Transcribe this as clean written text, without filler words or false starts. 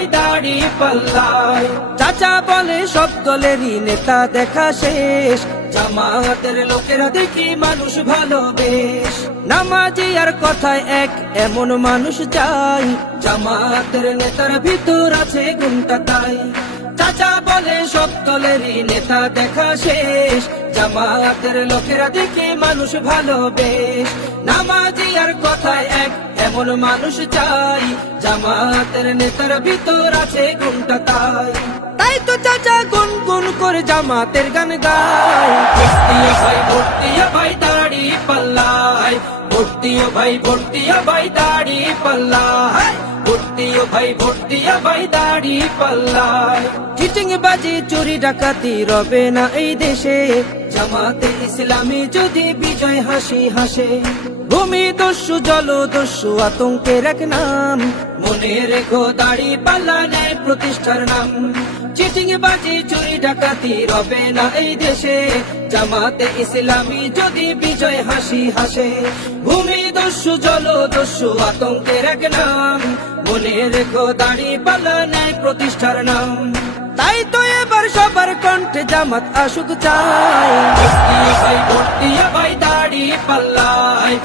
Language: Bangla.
ভাই দাড়ি পাল্লায়। চাচা বলে সব দলেরই নেতা দেখা শেষ, জামাতের লোকেরা দেখি মানুষ ভালো বেশ। নামাজি আর কথায় এক এমন মানুষ চাই, জামাতের নেতার ভিতর আছে গুণটা তাই। চাচা বলে সব দলেরই নেতা দেখা শেষ, জামাতের লোকেরা দেখি মানুষ ভালো বেশ। নামাজি আর কথায় এক এমন মানুষ চাই, জামাতের নেতার ভিতর আছে গুণটা তাই। তাই তো চাচা গুনগুন করে জামাতের গান গায়, ভর্তিয়া ভাই ভর্তিয়া ভাই দাড়ি পাল্লায়, ভর্তিয়া ভাই ভর্তিয়া ভাই দাড়ি পাল্লায়, ভর্তিয়া ভাই ভর্তিয়া ভাই দাড়ি পাল্লায়। চিটিং বাজি চুরি ডাকাতি রবে না এই দেশে, জামাতে ইসলামী যদি বিজয় হাসি হাসে। ভূমি দস্যু জলদস্যু আতঙ্কের এক নাম, মনে রেখো দাড়ি পাল্লা ন্যায় প্রতিষ্ঠার নাম। চিটিং বাজি চুরি ডাকাতি রবে না এই দেশে, জামাতে ইসলামী যদি বিজয় হাসি হাসে। ভূমি দস্যু জলদস্যু আতঙ্কের এক নাম, মনে রেখো দাড়ি পাল্লা ন্যায় প্রতিষ্ঠার নাম। তাই তো এবার সবার কণ্ঠে জামাত আসুক চাই, ভর্তিয়া ভাই দাড়ি পাল্লায়।